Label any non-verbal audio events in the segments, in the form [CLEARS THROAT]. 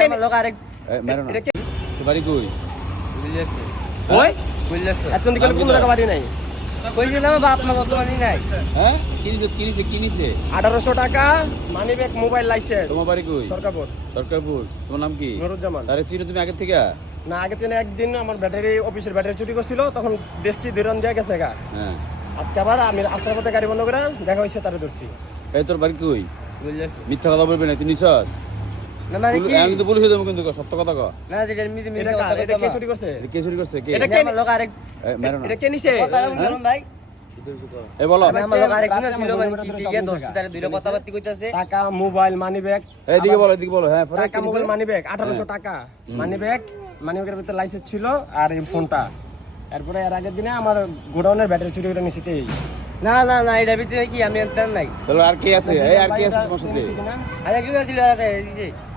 আমার লোক আরেক মেরো না এটা কে তোর বাড়ি কই বুঝলেছে ওই বুঝলেছে এতক্ষণ দিকে কোনো টাকা বাড়ি নাই? কইছিলাম বাপ মা কত মানি নাই হ্যাঁ কিনিছে কিনিছে কিনিছে। আঠারোশো টাকা মানি ব্যাগ মোবাইল লাইসেন্স তোমার বাড়ি কই সরকারপুর সরকারপুর তোমার নাম কি? নুরুজ্জামান তারে চিনো তুমি আগে থেকে? না আগে থেকে একদিন আমার ব্যাটারি অফিসের ব্যাটারি ছুটি করছিল তখন দেশটি দিয়ে গেছে গা। হ্যাঁ আজকে আবার আমি আসার পথে গাড়ি বন্ধ করে দেখা হয়েছে তারে ধরছি এই তোর বাড়ি কই মিথ্যা কথা বলবি না তুই নিছস? আমি কিন্তু পুলিশ দেবো কিন্তু সত্য কথা কহ না যেটা মিছে মিছে কথা এটা কে কইতাম করছে? কে চুরি করছে? কে? এটা এটা লোক আরেক এ, মেরো না। এটা কে নিছে? কথা বললাম ভাই। এই বলো। আমার লোক আরেকজন ছিল আমার মানে কি দিকে সব দশটি তারে দুইটা কথাবার্তা কইতাছে? টাকা মোবাইল মানি ব্যাগ এইদিকে বলো এদিকে বলো। হ্যাঁ টাকা মোবাইল মানি ব্যাগ আঠারোশো টাকা। মানি ব্যাগ মানি ব্যাগের ভিতরে লাইসেন্স ছিল আর এই ফোনটা এরপরে এর আগের দিনে আমার গোডাউনের ব্যাটারি চুরি করে নিছিতেই না না না এটা ভিতরে কি আমি জান নাই? তাহলে আর কে আছে? এই আর কে আছে তোমার সাথে? আর একজন আছে দিছে হ্যাঁ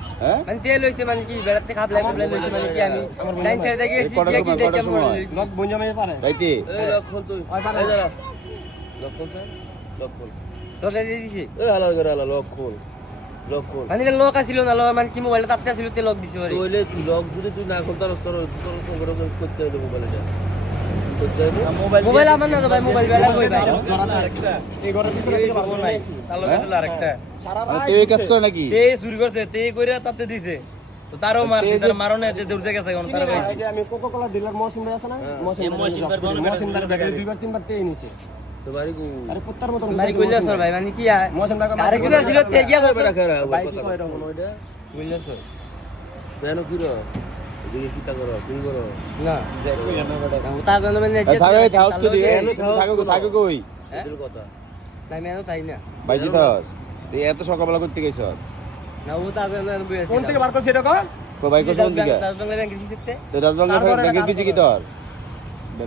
মানে তেল হইছে মানে কি বেড়াতে খাবলাই খাবলাই লইছে মানে কি আমি লাইন ছেড়ে দেখে এই কটার কি দেখে কটার সময়? লোক বঞ্জা মেয়ে পারে। রাইতে ওই পারে। তোরে দিয়ে দিছে? এই হালাল করে হালাল লক খোল। লক খোল। মানে এটা লোক আছিল না লোক মানে কি মোবাইলটা তাপতে আছিল তে লোক দিছে ওরে কইলে তুই লক যদি তুই না খুলতে তোর তোর তোর সংগ্রহ করতে হবে? মোবাইলটা করতে মোবাইল মোবাইল আমার না ভাই মোবাইল বেড়া কই ভাই? এই ঘরের ভিতরে বার নাই তাহলে হ্যাঁ? আরেকটা। তুই কাজ করে নাকি? তে চুরি করছে তে কইরা তাতে দিছে। তো তারও মারছে তার মারনে তে দৌড়তে গেছে কোন তার এই আমি কোকো কোলা ডিলার মহসিন ভাই আছে না? ভাই ভাই দুইবার তিনবার তেই নিছে তাই থাস তুই এত সকালবেলা করতে গেছ না ও তা গন্ধ কোন থেকে বার করছে এটা কয়? কই বাইক কোন দিকে? দশ ব্যাংকের হিসেবে তো। রাজবাংলা ব্যাংকের পিছে কি তোর?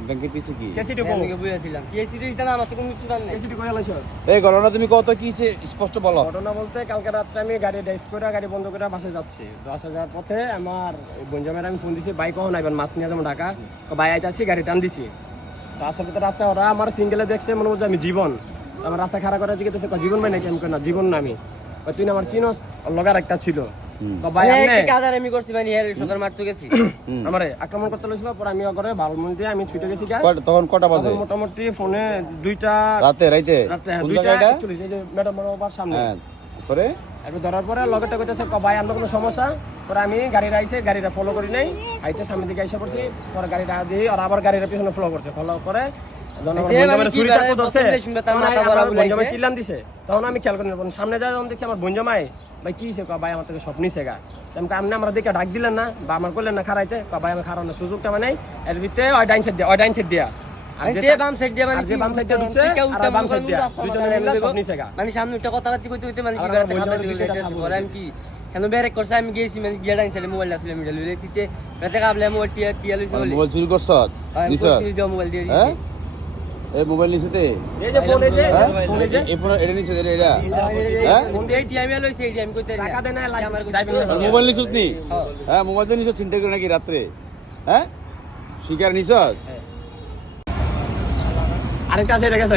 ব্যাংকের পিছে কি? কেসিটি কো আমি বুঝাইছিলাম কি দিতে না আমার তো কোনো কিছু জান কেসিটি কই আলাইছ? এই ঘটনা তুমি কত কি স্পষ্ট বলো। ঘটনা বলতে কালকে রাত্রে আমি গাড়ি ড্রাইভ করে গাড়ি বন্ধ করে বাসে যাচ্ছি। বাসে যাওয়ার পথে আমার বঞ্জামের আমি ফোন দিছি বাইক কখন আইবেন? মাছ নিয়ে যাব ঢাকা? তো বাই আইতাছি গাড়ি টান দিছি। আসলে তো রাস্তায় ওরা আমার সিঙ্গেলে দেখছে মনে হচ্ছে আমি জীবন। আমার রাস্তা খারাপ করে জিজ্ঞেস করছে, জীবন ভাই নাকি? আমি কই, না জীবন না আমি। তুই না আমার চিনস লগার একটা ছিল। তো ভাই মানে কাজ আর আমি করছি মানে এর সকাল মারতে গেছি। [CLEARS THROAT] আমারে আক্রমণ করতে লইছিল পর আমি ঘরে ভালমন দিয়ে আমি ছুটে গেছি তখন কটা বাজে? মোটামুটি ফোনে দুইটা রাতে রাইতে? রাত্রে দুইটা চলে যে ম্যাডাম বাবার সামনে। হ্যাঁ পরে? একটু ধরার পরে লগেটা কইতেছে ক ভাই আমরা কোনো সমস্যা? পরে আমি গাড়িটা আইছে গাড়িটা ফলো করি নাই। হাইটে সামনের দিকে আইসা পড়ছি পরে গাড়িটা দিয়ে আর আবার গাড়িটা পিছনে ফলো করছে। ফলো করে আমার তখন আমার চিল্লান দিছে। তখন আমি খেয়াল করি তখন সামনে যায় দেখছি আমার বঞ্জামাই ভাই কি সে ভাই আমার থেকে স্বপ্নই আপনি আমার দিকে ডাক দিলেন না বা আমার করলেন না খারাইতে ভাই আমি খারানোর সুযোগটা মানে এর ভিতরে ওই ডাইন সাইড দিয়া ওই ডাইন সাইড দিয়া মানে। মানে সামনে কথা কাটি কইতে কইতে মানে কি কেন বেরেক করছে আমি গেছি মানে গিয়া ডাইন সাইডে মোবাইল আসলে মিডল লইলে বেড়াতে খাবলে মোবাইল টিয়া টিয়া লইছে বলে মোবাইল চুরি করছ আমি নিছ করছি দিয়ে মোবাইল দিয়ে হ্যাঁ এই মোবাইল নিছতে এই যে ফোন এই যে হ্যাঁ ফোন এই যে এই ফোন এটা নিছ এটা এটা হ্যাঁ এই টিয়া আমি লইছে এই আমি কইতে টাকা দেয় না আমার লাইসেন্স কইতে ড্রাইভিং আর লাইসেন্স মোবাইল নিছস নি হ্যাঁ। হ্যাঁ মোবাইল নিছস চিন্তা করে নাকি রাত্রে হ্যাঁ শিকার নিছস আরেকটা আছে এটা গেছে